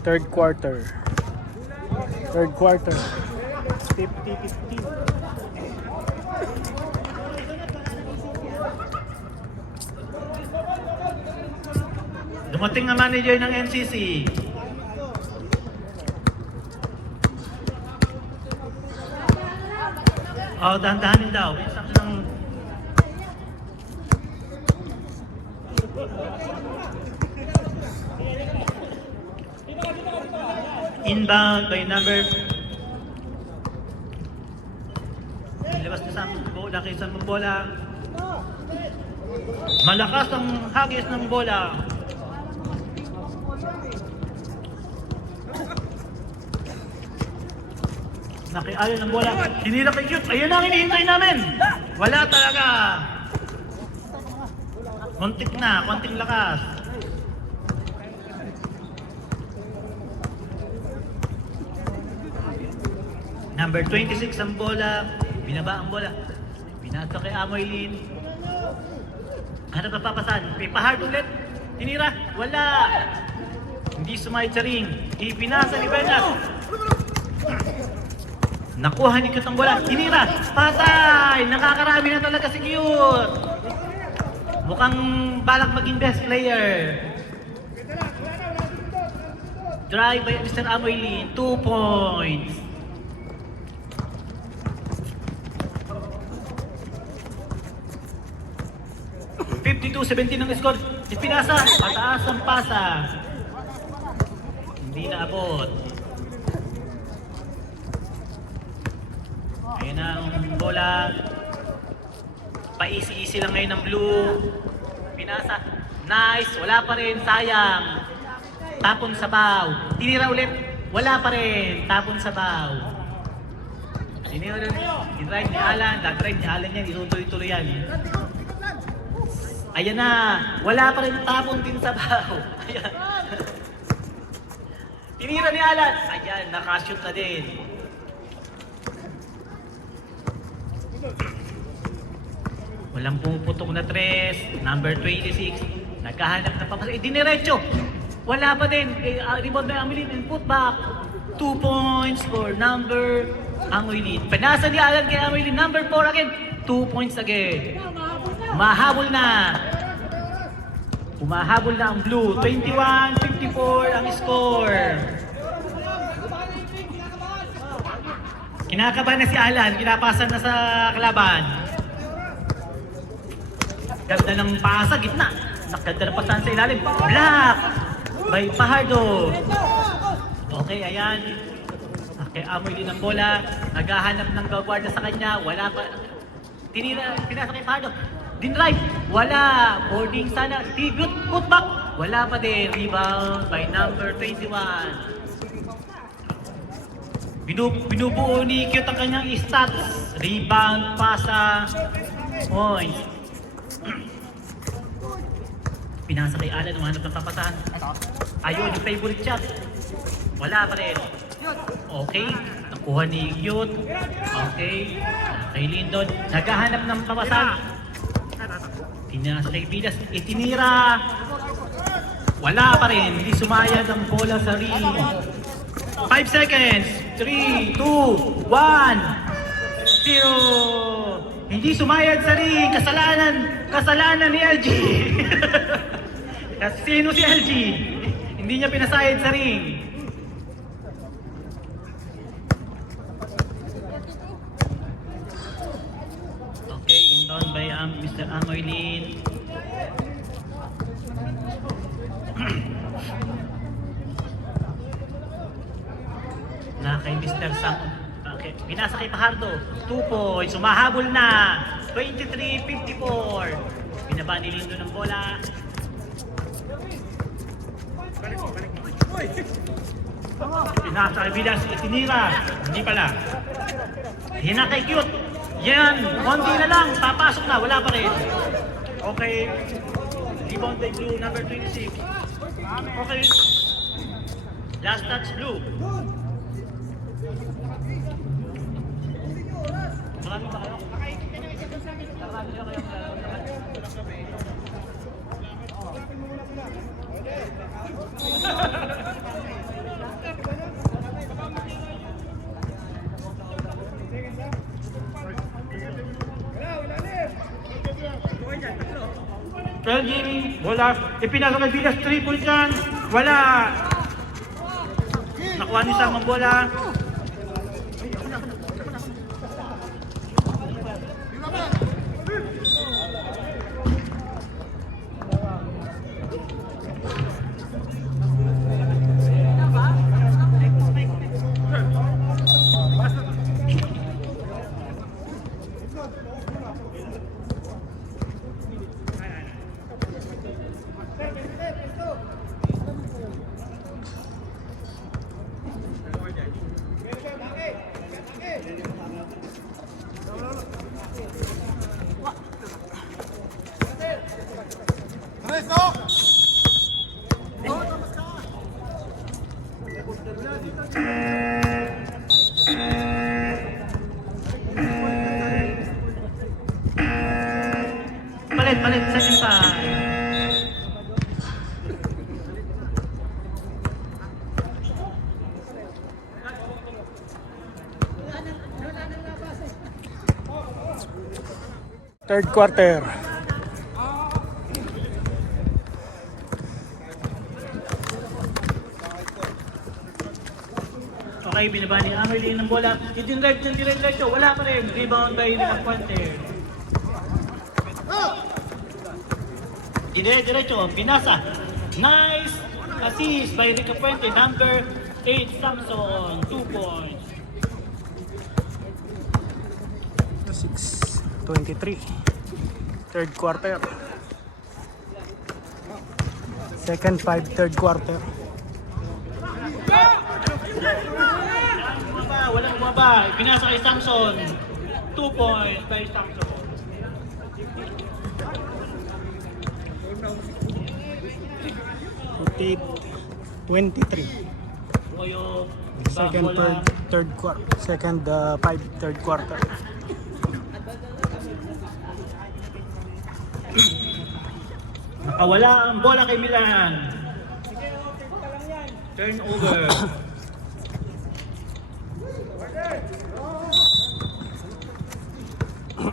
Third quarter. 50-15. Dumating na manager ng NCC. Oh, dahan-dahanin daw. Minsan ng inbound by number. Ilabas na sa bola kaysa ng bola. Malakas ang hagis ng bola. Nakiayon ng bola. Hinila kay Cute. Ayun ang hinihintay namin. Wala talaga. Kontik na. Konting lakas. Number 26 ang bola. Binaba ang bola. Binasa kay Amoylin. Ano pa papasan? Pipahard ulit. Tinira. Wala. Hindi sumayad sa ring. Ipinasa ni Benas. Nakuha ni Cute ang bola. Tinira. Patay. Nakakarami na talaga si Cute. Mukhang balak maging best player. Drive by Mr. Amoylin. 2 points. $52-17 ang score. Ipinasa. Pataas ang pasa. Hindi naabot. Ayun ang bola. Paisi-isi lang ngayon ng blue. Pinasa. Nice. Wala pa rin. Sayang. Tapon sa baw. Tinira ulit. Wala pa rin. Tapon sa baw. Tinira ulit. In-drive ni Alan. Da-drive ni Alan yan. Itutuloy-tuloy yan. Ayan na. Wala pa rin. Tapon din sa baw. Ayan. Tinira ni Alan. Ayan. Nakashoot na din. Walang pumuputok na tres. Number 26. Naghahanap na papasa. Diniretso. Wala pa din. Rebound na Amoylin and put back. 2 points for number Amoylin. Panasa ni Alan kay Amoylin. Number 4 again. 2 points again. Mahabol na. Umahabol na ang blue. 21-54 ang score. Kinakabahan na si Alan. Kinapasan na sa kalaban. Ganda ng pasa, gitna. Nakaganda ng pasan sa ilalim. Black by Fajardo. Okay, ayan. Okay, Amoylin ng bola. Naghahanap ng gagwarda sa kanya. Wala pa. Pinasa kay Fajardo. Dinrive. Wala. Boarding sana. Good putback. Wala pa din. Rebound by number 21. Binubuo ni Cute ang kanyang stats. Rebound, pasa, points. Pinasa kay Alan, umanap ng papasahan. Ayun, yung favorite shot. Wala pa rin. Okay, nakuha ni Cute. Okay, kay Lindon. Naghahanap ng papasahan. Pinasa kay Pidas. Itinira. Wala pa rin. Hindi sumayad ang bola sa ring. 5 seconds. 3, 2, 1, 0. Hindi sumayad sa ring. Kasalanan ni LG. Sino si LG? Hindi niya pinasayad sa ring. Okay, inbound by Mr. Amoylin. Na kay Mr. Sam. Okay, pinasa kay Fajardo. 2 points. Sumahabol na. 23-54. Binaba ni Lindo ng bola. Pinasa kay Vidas. Itinira. Hindi pala. Hina kay Cute. Yan. Konti na lang. Papasok na. Wala pa rin. Okay. Rebound by blue. Number 26. Okay. Last touch blue. Marami ba kayo? Marami ba kayo? Pearl Gaming, bola. Ipinasa kay Vilas, 3 points dyan. Wala. Nakuha ni Sam ang bola. Palit, second time. Third quarter. Okay, binaba ni Amerlin ng bola. Diretso. Wala pa rin. Rebound by Lafuente. Diretso. Pinasa. Nice assist by Rica Puente. Number 8, Samson. 2 points. 6:23. Third quarter. Second 5, third quarter. Walang bumaba. Pinasa kay Samson. 2 points by Samson. Rotate 23. Oyo. Second, third quarter. Second 5, third quarter. Nakawala ang bola kay Milan. Turnover.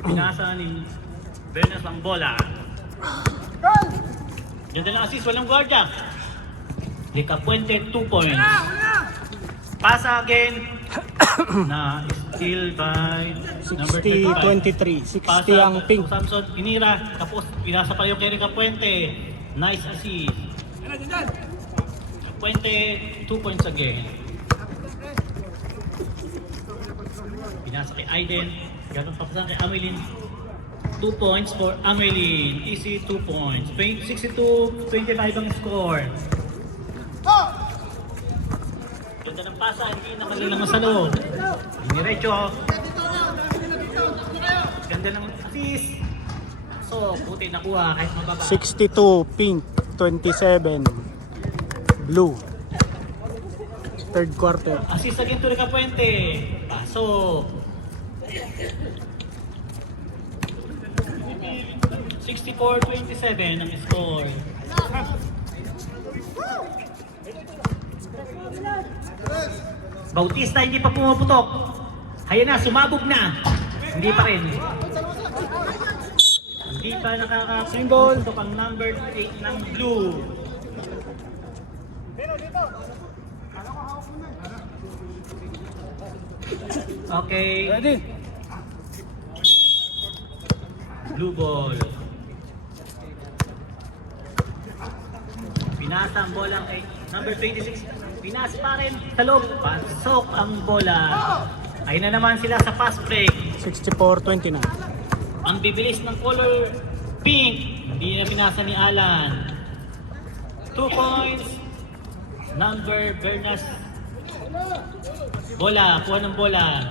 Pinasa ni Bernas ang bola. Ganda ng assist, walang guardia. Rica Puente, 2 points. Pasa again. Na steal by number 35. 60-23. 60 Pasa ang pink. to Samson, inira. Tapos pinasa pa yung kay Rica Puente. Nice assist. Puente, 2 points again. Pinasa kay Aiden. Ganun pa sa kay Amelin. 2 points for Amelin. Easy 2 points. 62-25 ang score. Ganda ng pasa, hindi nakalilang sa loob. Diretso. Ganda ng assist. So, puti nakuha kahit mababa. 62 pink, 27 blue. Third quarter. Assist again to Rica Puente. Paso. 64-27 ang score. Bautista hindi pa pumuputok. Hayaan na, sumabog na. Hindi pa rin. Hindi pa nakaka-pumuputok ang number 8 ng blue. Okay. Ready? Blue ball. Pinasa ang bola kay number 26. Pinasa pa rin sa loob. Pasok ang bola. Ayun na naman sila sa fast break. 64-29. Ang bibilis ng color pink. Hindi na pinasa ni Alan. 2 points. Number Bernas. Bola. Kuha ng bola.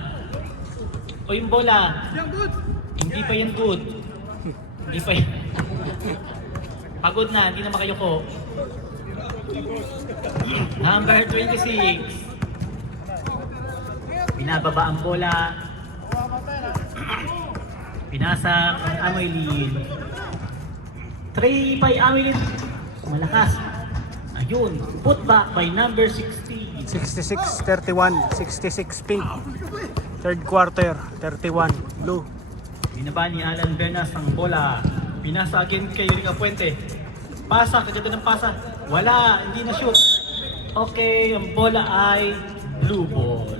O yung bola. Hindi pa yan good. Hindi pa yan. Pagod na. Hindi na makayuko. Number 26. Binababa ang bola. Pinasa ang Amelin. 3 by Amelin. Malakas. Ayun. Put back by number 16. 66-31. 66 pink. Third quarter, 31 blue. Binaba ni Alan Bernas ang bola. Pinasa again kay Yurika Puente. Pasa, kaganda ng pasa. Wala, hindi na shoot. Okay, ang bola ay blue ball.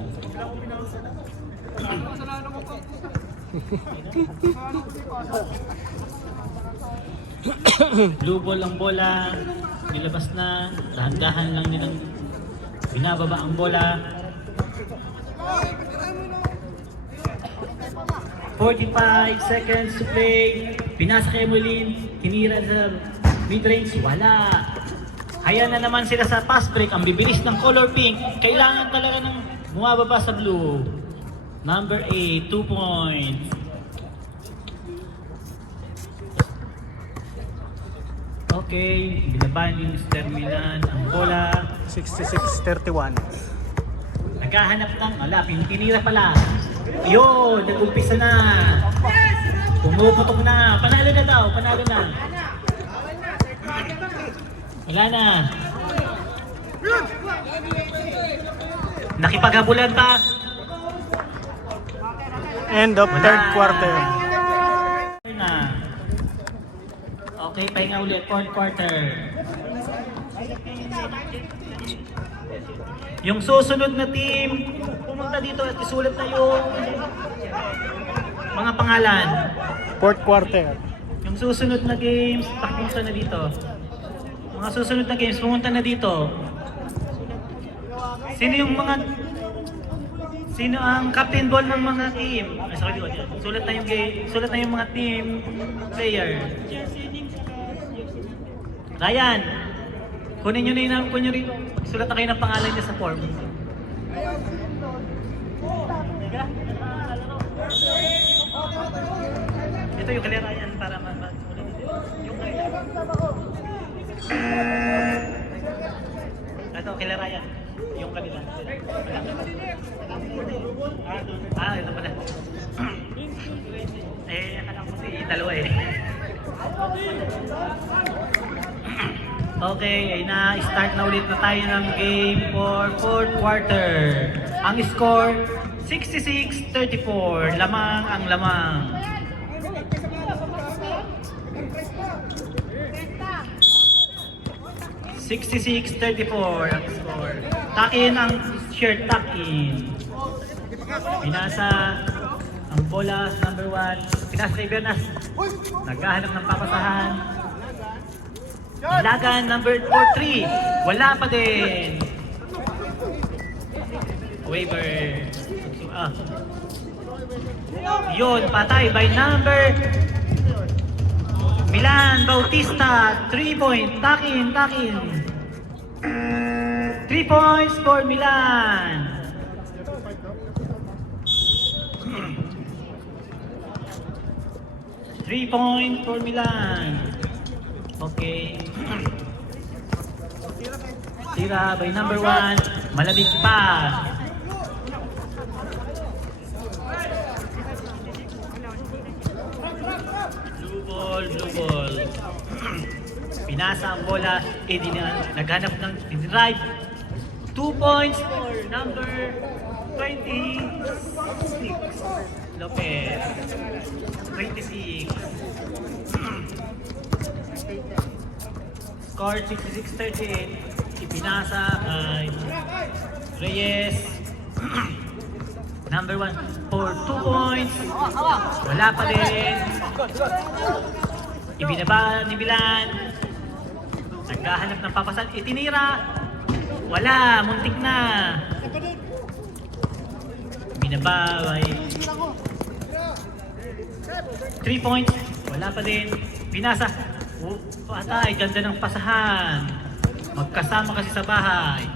Blue ball ang bola. Nilabas na. Dahan-dahan lang nilang binababa ang bola. 45 seconds to play. Pinasa kay Emmeline. Tinira sa mid-range. Wala. Kaya na naman sila sa pass break. Ang bibilis ng color pink. Kailangan talaga ng bumababa sa blue. Number 8, 2 points. Okay, binaban ni Mr. Milan ang bola. 66-31. Naghahanap ng, tinira pala. Yun, nag-umpisa na. Pumuputok na. Panalo na daw, panalo na. Wala na. Nakipaghabulan pa. End of third quarter. Na. Okay, pahinga ulit. Fourth quarter. Yung susunod na team, pumunta dito at isulat na yung mga pangalan. Fourth quarter. Yung susunod na games, pumunta na dito. Mga susunod na games, pumunta na dito. Sino ang captain ball ng mga team? Ay, sorry, sulat na yung game, sulat na yung mga team player. Ryan, kunin nyo na yung namin nyo rito. Sulat na kayo ng pangalan niya sa form. Ito yung kay Ryan para mag-sulat. Ito, kay Ryan. Yung kanila. Ito pala. Akala ko si dalawa eh. Okay, ay na-start na ulit na tayo ng game for fourth quarter. Ang score, 66-34. Lamang ang lamang. $66-34 ang score. Takin ang shirt, takin. Pinasa ang bola sa number 1. Pinasa kay Bernas. Naghahanap ng papasahan. Ilagan number 4-3. Wala pa din. Waiver. Yun, patay by number Milan Bautista. 3-point. Takin. 3 points for Milan. Three point for Milan. Okay. Tira by number 1. Malabig pa. Blue ball. Pinasa ang bola. Naghanap ng drive. 2 points for number 26. Lopez. 26. Score 66-38. Ipinasa kay Reyes. Number 1 for 2 points. Wala pa din. Ibinaba ni Milan. Naghahanap ng papasan. Itinira. Wala. Muntik na. Ibinaba ay 3 points. Wala pa din. Pinasa. Patay. Ganda ng pasahan. Magkasama kasi sa bahay.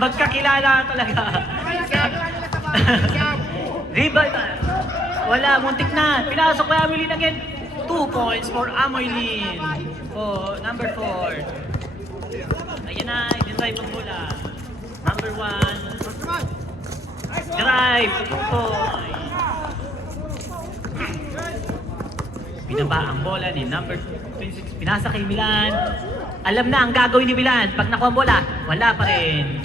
Magkakilala talaga. Rebound. Wala, muntik na. Pinasok kay Amoylin again. 2 points for Amoylin. Oh, number 4. Ayan na, i-drive ang bola. Number 1. Drive, 2 points. Binaba ang bola ni number 26. Pinasa kay Milan. Alam na ang gagawin ni Milan. Pag nakuha ang bola, wala pa rin.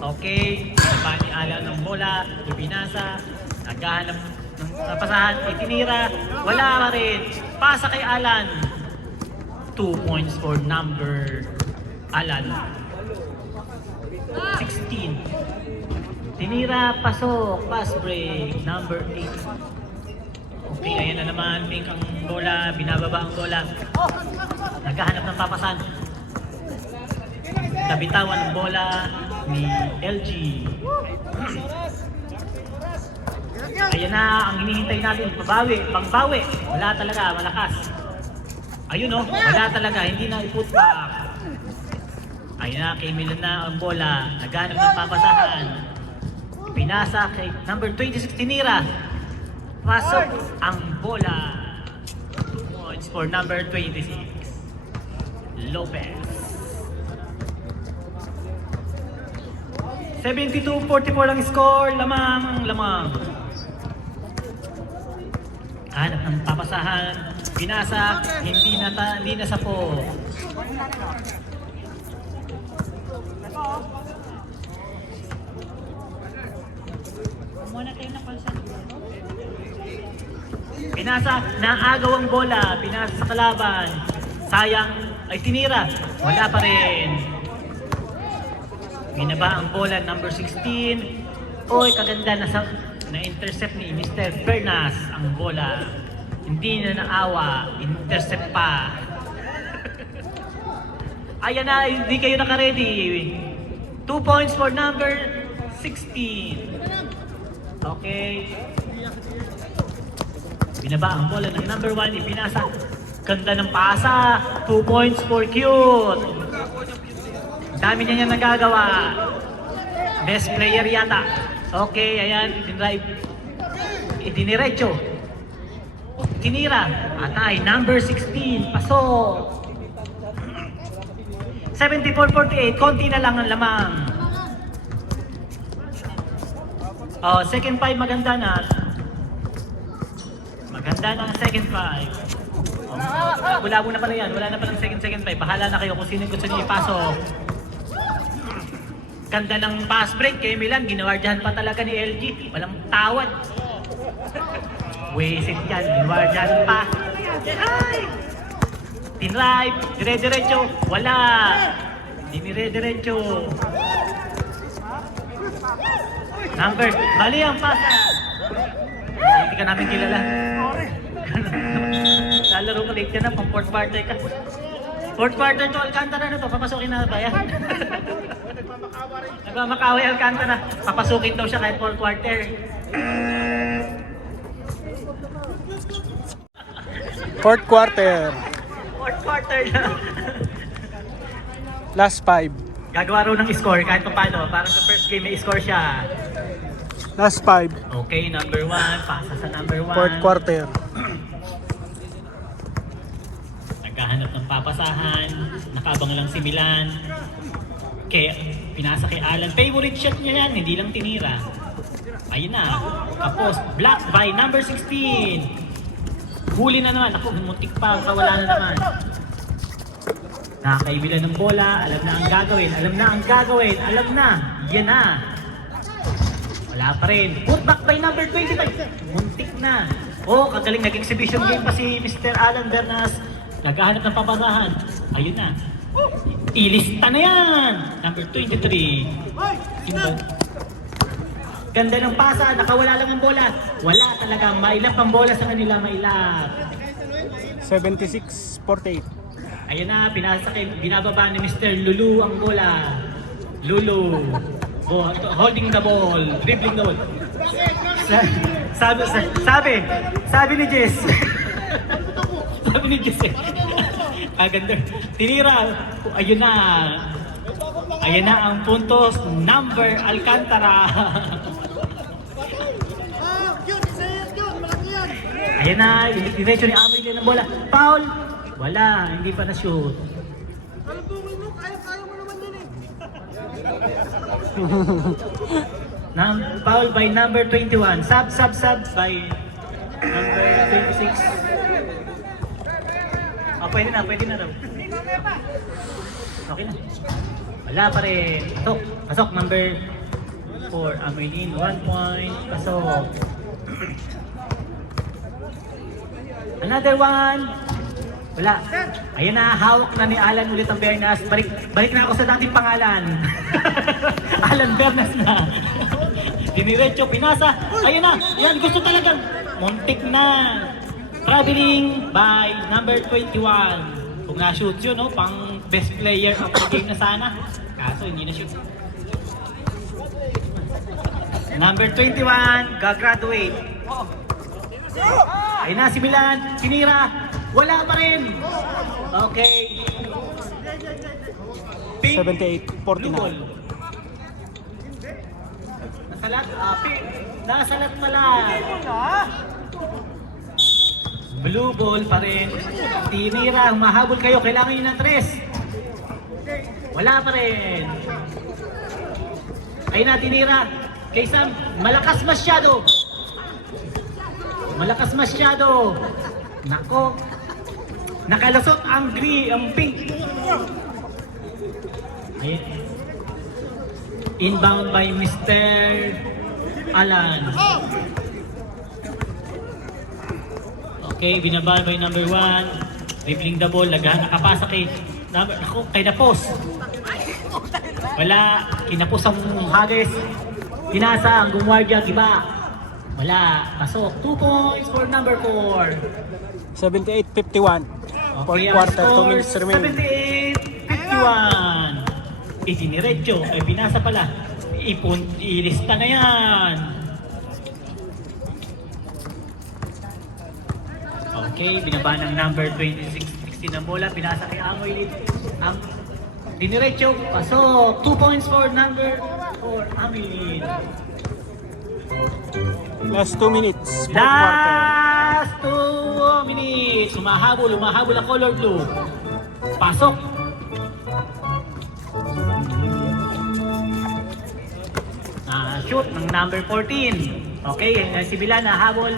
Okay, naba ni Alan ng bola, ipinasa, naghahanap ng napasahan, itinira, wala pa rin. Pasa kay Alan. 2 points for number Alan. 16. Tinira, pasok, pass break, number 8. Okay, ayan na naman, pink ang bola, binababa ang bola. Naghahanap ng papasan. Nabitawan ang bola ni LG. Ayan na, ang hinihintay natin, pangbawi. Wala talaga, malakas. Ayun oh, wala talaga, hindi na i-put back. Ayan na, kay Milan na ang bola. Naghanap ng papasahan. Pinasa kay number 26, tinira. Pasok ang bola. 2 points for number 26, Lopez. 72-44 ang score. Lamang. Hanap ng papasahan. Pinasa, hindi na sapo. Pinasa, naagaw ang bola. Pinasa sa kalaban. Sayang, ay tinira. Wala pa rin. Binaba ang bola, number 16. Oy, kaganda na-intercept ni Mr. Bernas ang bola. Hindi na naawa, intercept pa. Ayan na, hindi kayo naka-ready. 2 points for number 16. Okay. Binaba ang bola ng number 1, ipinasa. Ganda ng pasa. 2 points for Cute. Dami niya nagagawa. Best player yata. Okay, ayan, idiniretso. Tinira. Atay, number 16, pasok. 74-48, konti na lang ang lamang. Oh, second 5 maganda na. Maganda na ang second 5. Oh, wala na pala yan. Wala na palang second 5. Bahala na kayo kung sino gusto niyo ipasok. Ganda ng pass break kay Milan. Ginawardyahan pa talaga ni LG. Walang tawad. Wasted yan. Ginawardyahan pa. Ay! Tinrive. Dire-diretso. Wala. Dinire-diretso. Number. Mali ang pasa. Hindi ka namin kilala. Lalaro ko late ka na. Pang fourth quarter ka. Fourth quarter to Alcantara na to. Papasukin na ba yan? Nagmamakaway Alcantara. Papasukin daw siya kahit fourth quarter. Fourth quarter. Fourth quarter na. Last 5. Gagawa raw ng score kahit pa paano. Parang sa first game may score siya. Last 5. Okay, number 1. Pasa sa number 1. Fourth quarter. Naghahanap ng papasahan. Nakabang lang si Milan. Kaya pinasa kay Alan. Favorite shot niya yan. Hindi lang tinira. Ayun na. Tapos blocked by number 16. Huli na naman. Ako, muntik pa. Wala na naman. Nakakaibilan ng bola. Alam na ang gagawin. Alam na. Yan na. Wala pa rin. Put back by number 25. Muntik na. Oh, kagaling nag-exhibition game pa si Mr. Alan Bernas. Naghahanap ng papasahan. Ayun na. Ilista na yan. Number 23. Ganda ng pasa. Nakawala lang ang bola. Wala talaga. Mailap ang bola sa kanila. Mailap. 76-48. Ayun na. Binababa ni Mr. Lulu ang bola. Lulu. Holding the ball. Dribbling the ball. Sabi ni Jess. Sabi ni Jess eh. Kaganda. Tinira. Ayun na. Ayun na ang puntos. Number Alcantara. Ayun na. Diretso ni Amoy din ang bola. Foul. Wala. Hindi pa na-shoot. Foul by number 21. Sub by number 26. Oh, pwede na raw. Okay na. Wala pa rin. Pasok number for Amelin, 1 point. Pasok. Another one. Wala. Ayan na, hawak na ni Alan ulit ang Bernas. Balik na ako sa dating pangalan. Alan Bernas na. Diniretso, pinasa. Ayan na, yan, gusto talagang. Muntik na. Traveling by number 21. Kung na-shoot yun, no? Pang best player of the game na sana. Kaso hindi na-shoot. Number 21, gagraduate. Ayun na si Milan, pinira. Wala pa rin. Okay. Pink, 78-49. blue ball. Nasalat, pink. Nasalat pala. Blue ball pa rin. Tinira, mahabol kayo. Kailangan nyo ng 3. Wala pa rin. Ayun na, tinira. Kay Sam, malakas masyado. Malakas masyado. Nako. Nakalusot ang green, ang pink. Ayun. Inbound by Mr. Alan. Okay, binaba by number 1. Dribbling the ball, nakapasa kay kay Napos. Wala, kinapos ang Hades. Pinasa ang Gumwardia, giba. Wala, pasok. 2 points for number 4. 78-51. Fourth Okay, quarter, 2 score, minutes remaining. 78-51. Idiniretso, pinasa pala. Ilista na yan. Okay, binaba ng number 26-16 ng bola. Pinasa kay Amoy Lid. Diniretso, pasok. 2 points for number 4, Amoy Lid. Last 2 minutes. Fourth quarter. Last 2 minutes. Humahabol ang color blue. Pasok. Shoot ng number 14. Okay, si Milan nahabol.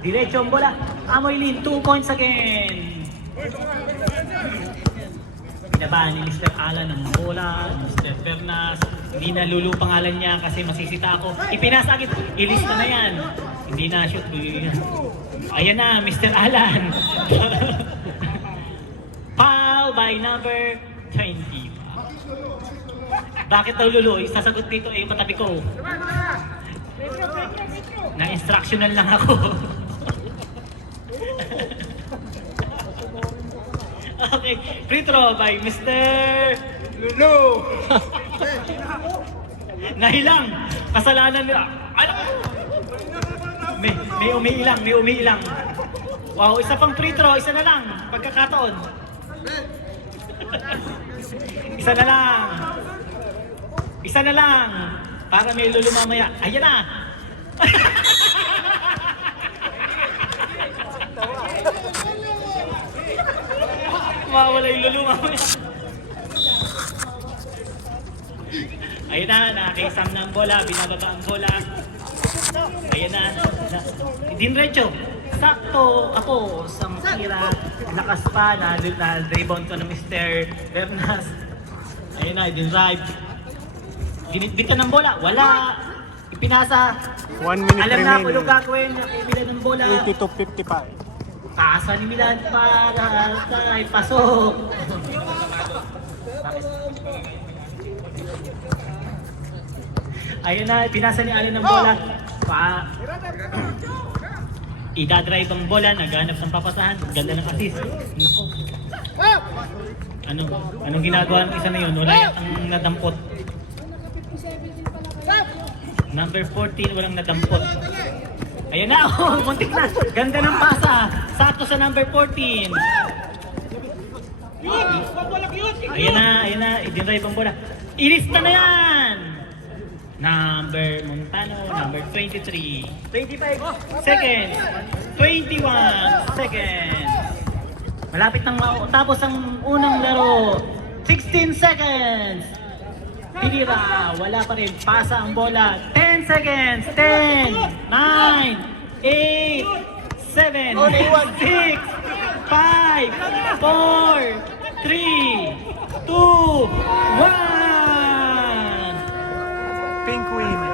Diretso ang bola. Amoy Lin, 2 points again. Binabaan ni Mr. Alan ng bola, Mr. Bernas. Hindi na Lulu pangalan niya kasi masisita ako. Ipinasa agad, ilista na yan. Hindi na shoot. Ayan na, Mr. Alan. Foul by number 20. Bakit daw Lulu? Isasagot dito patabi ko. Na-instructional lang ako. Okay, free throw by Mr. Lulu. Nahilang. Kasalanan nila. May umiilang. Wow, isa pang free throw, isa na lang. Pagkakataon. Isa na lang. Para may Lulu mamaya. Ayan na. Mawala yung Lulu mamaya. Ayun na, nakakaisam na ang bola, binababa ang bola. Ayun na. Dinretso. Sakto ako sa tira. Lakas pa na rebound ko ng Mr. Bernas. Ayun na, dinrive. Ginitbitan ng bola. Wala. Ipinasa. 1 minute Alam na kung remaining. gagawin. Nakibilan ng bola. 82-55. Kaasa ni Milan para sa pasok. Ayun na, pinasa ni Alan ng bola. Idadrive ang bola, naghanap ng papasahan. Ganda ng assist. Anong ginagawa ng isa na yun? Wala yatang nadampot. Number 14, walang nadampot. Ayan na, muntik na. Ganda ng pasa. Sakto sa number 14. Ayan na. Idinrive ang bola. Ilista na yan. Number Montano, number 23. 25 seconds. 21 seconds. Malapit nang matapos ang unang laro. 16 seconds. Pinira, wala pa rin. Pasa ang bola. 10 seconds. 10, 9, 8, 7, 6, 5, 4, 3, 2, 1. Pink Queen.